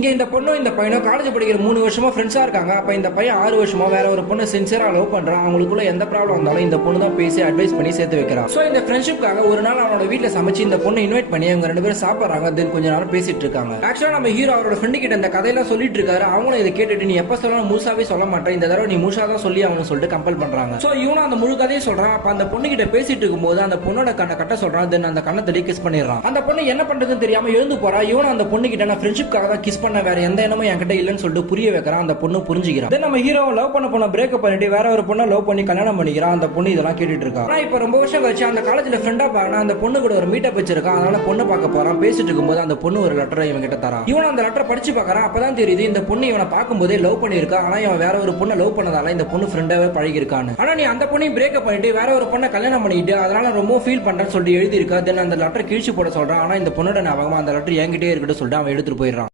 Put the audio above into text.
இங்க இந்த பொண்ணும் இந்த பையனும் காலேஜ் படிக்கிற 3 வருஷமா ஃப்ரெண்ட்ஸா இருக்காங்க. அப்ப இந்த பையன் 6 வருஷமா வேற ஒரு பொண்ணு சின்சியரா லவ் பண்றான். அவங்களுக்குள்ள எந்த ப்ராப்ளம் வந்தாலும் இந்த பொண்ணு தான் பேசி அட்வைஸ் பண்ணி சேர்த்து வைக்கிறான். சோ இந்த ஃப்ரெண்ட்ஷிப்காக ஒரு நாள் அவனோட வீட்ல சமைச்சு இந்த பொண்ணு இன்வைட் பண்ணி அவங்க 2 பேரும் சாப்பிடுறாங்க. தென் கொஞ்ச நேரம் பேசிட்டு இருக்காங்க. ஆக்சுவலா நம்ம ஹீரோ அவரோட ஃப்ரெண்டு கிட்ட இந்த கதையெல்லாம் சொல்லிட்டு இருக்காரு. அவங்களும் இதை கேட்டுட்டு நீ எப்ப சொன்னாலும் முழுசாவே சொல்ல மாட்டேன், இந்த தடவை நீ முழுசா தான் சொல்லி அவனு சொல்லிட்டு கம்பல் பண்றாங்க. சோ இவனும் அந்த முழு கதையை சொல்றான். அப்ப அந்த பொண்ணு கிட்ட பேசிட்டு இருக்கும்போது அந்த பொண்ணோட கண்ணை கட்ட சொல்றான். தென் அந்த கண்ணை தடி கிஸ் பண்ணிடுறான். அந்த பொண்ணு என்ன பண்றதுன்னு தெரியாம எழுந்து போறா. இவனும் அந்த பொண்ணு கிட்ட நான் ஃப்ரெண்ட்ஷிப்காக தான் கிஸ் பண்ண, வேற எந்த எண்ணமும் என்கிட்ட இல்லன்னு சொல்லிட்டு புரிய வைக்கிறான். அந்த பொண்ணு புரிஞ்சுக்கிறான். தென் நம்ம ஹீரோ லவ் பண்ண பொண்ண பிரேக்கப் பண்ணிட்டு வேற ஒரு பொண்ணை லவ் பண்ணி கல்யாணம் பண்ணிக்கிறான். அந்த பொண்ணு இதெல்லாம் கேட்டுட்டு இருக்கா. ஆனா இப்ப ரொம்ப வருஷம் கழிச்சு அந்த காலேஜ்ல ஃப்ரெண்டா பாக்கணும், அந்த பொண்ணு கூட ஒரு மீட்டப் வச்சிருக்கான். அதனால பொண்ணு பார்க்க போறான். பேசிட்டு இருக்கும்போது அந்த பொண்ணு ஒரு லெட்டரை இவன் கிட்ட தரான். இவன் அந்த லெட்டரை படிச்சு பாக்குறான். அப்பதான் தெரியுது இந்த பொண்ணு இவனை பார்க்கும்போதே லவ் பண்ணிருக்கா. ஆனா இவன் வேற ஒரு பொண்ணை லவ் பண்ணதால இந்த பொண்ணு ஃப்ரெண்டாவே பழகி இருக்கான்னு. ஆனா நீ அந்த பொண்ணையும் பிரேக்கப் பண்ணிட்டு வேற ஒரு பொண்ணை கல்யாணம் பண்ணிட்டு அதனால ரொம்ப ஃபீல் பண்றேன்னு சொல்லி எழுதி இருக்கா. தென் அந்த லெட்டர் கிழிச்சு போட சொல்றான். ஆனா இந்த பொண்ணோட ஞாபகமா அந்த லெட்டர் என்கிட்டே இருக்கட்டும் சொல்லிட்டு அவன் எடுத்துட்டு போயிடுறான்.